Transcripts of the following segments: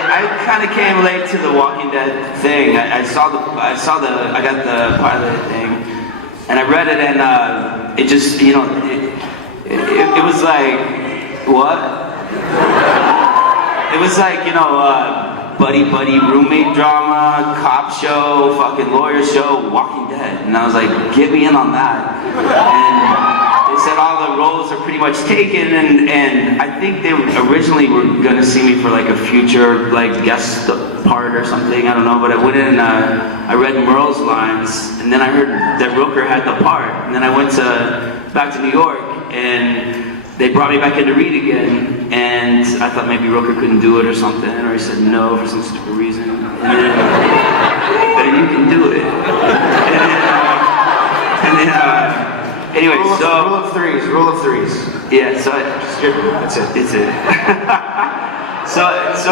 I kind of came late to the Walking Dead thing. I got the pilot thing, and I read it, and it just, it was like, what? It was like, buddy roommate drama, cop show, fucking lawyer show, Walking Dead, and I was like, get me in on that. And they said all the roles are pretty much taken, and I think they originally were gonna see me for like a future guest part or something, I don't know, but I went in and I read Merle's lines, and then I heard that Rooker had the part, and then I went back to New York, and they brought me back in to read again, and I thought maybe Rooker couldn't do it or something, or he said no for some stupid reason, and then you can do it. Anyway, rule of threes. Yeah, so that's it. It's it. So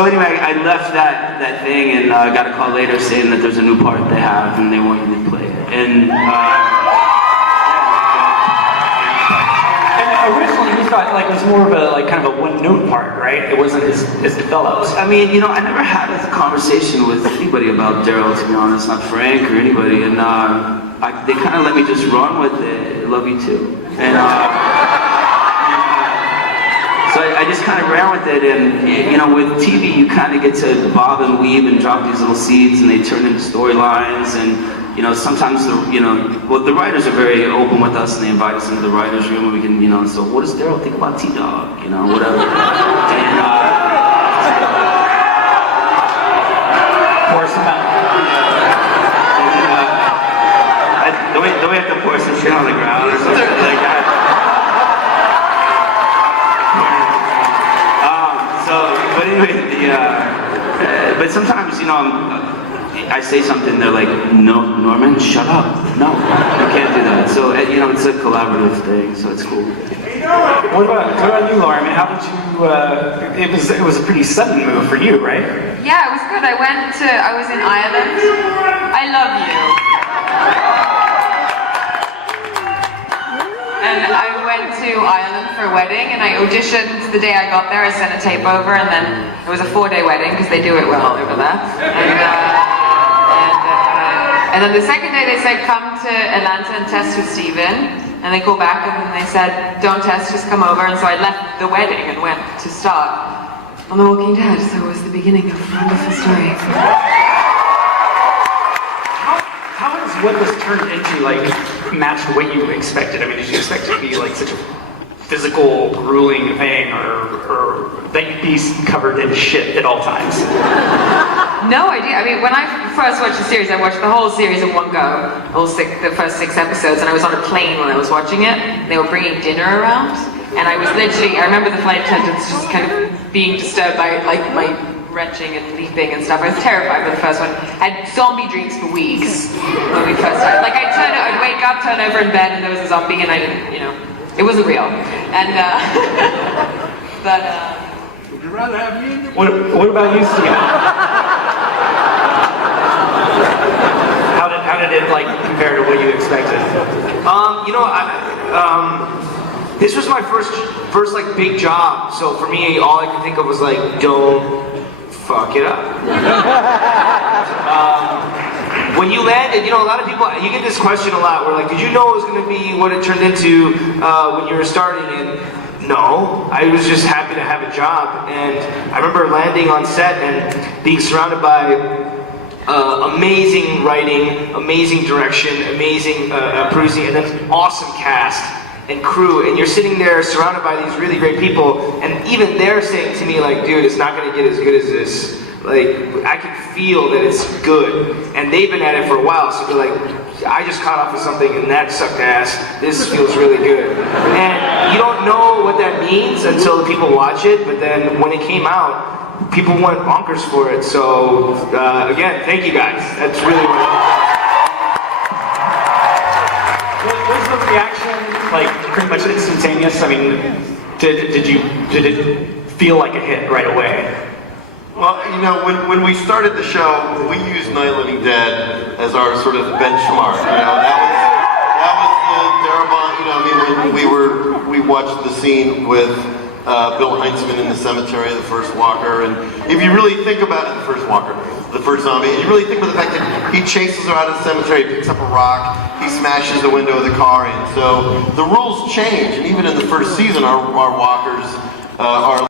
anyway, I left that thing and got a call later saying that there's a new part they have and they want you to play it. And originally we thought it was more of a kind of a one-note part, right? It wasn't as developed. I mean, I never had a conversation with anybody about Daryl, to be honest, not Frank or anybody, and they kind of let me just run with it. I love you too. And so I just kind of ran with it, and with TV you kind of get to bob and weave and drop these little seeds, and they turn into storylines, and sometimes the writers are very open with us, and they invite us into the writers' room, and we can, so what does Daryl think about T-Dog, whatever. And pour some out. Don't we have to pour some shit on the ground or something like that? But anyway, but sometimes, I say something, they're like, no, Norman, shut up. No, you can't do that. So, it's a collaborative thing, so it's cool. What about you, Laura? I mean, how did you, it was a pretty sudden move for you, right? Yeah, it was good. I was in Ireland. I love you. And I went to Ireland for a wedding, and I auditioned the day I got there. I sent a tape over, and then it was a 4-day wedding, because they do it well over there. And then the second day they said, come to Atlanta and test with Steven. And they called back, and then they said, don't test, just come over. And so I left the wedding and went to start on The Walking Dead. So it was the beginning of a wonderful story. How has what was turned into matched what you expected? I mean, did you expect it to be such a physical, grueling thing, or that you'd be covered in shit at all times? No idea. I mean, when I first watched the series, I watched the whole series in one go, the first 6 episodes, and I was on a plane when I was watching it. They were bringing dinner around, and I was literally, I remember the flight attendants just kind of being disturbed by my retching and leaping and stuff. I was terrified by the first one. I had zombie dreams for weeks when we first started. I'd wake up, turn over in bed, and there was a zombie, and I didn't, it wasn't real. And, Would you rather have me in your... What about you, Steven? How did it compare to what you expected? This was my first big job, so for me, all I could think of was don't fuck it up. When you landed, a lot of people, you get this question a lot, where did you know it was going to be what it turned into when you were starting? And no, I was just happy to have a job. And I remember landing on set and being surrounded by amazing writing, amazing direction, amazing producing, and then awesome cast and crew, and you're sitting there surrounded by these really great people, and even they're saying to me dude, it's not going to get as good as this. I can feel that it's good, and they've been at it for a while, so they're I just caught off of something and that sucked ass. This feels really good. And you don't know what that means until the people watch it, but then when it came out, people went bonkers for it. So again, thank you guys. That's really what Was the reaction pretty much instantaneous? I mean, did it feel like a hit right away? Well, when we started the show, we used Night of the Living Dead as our sort of benchmark. That was the Darabont. We watched the scene with Bill Heintzman in the cemetery, the first Walker. And if you really think about it, the first Walker, the first zombie, and you really think about the fact that he chases her out of the cemetery, picks up a rock, he smashes the window of the car in. So the rules change, and even in the first season, our walkers are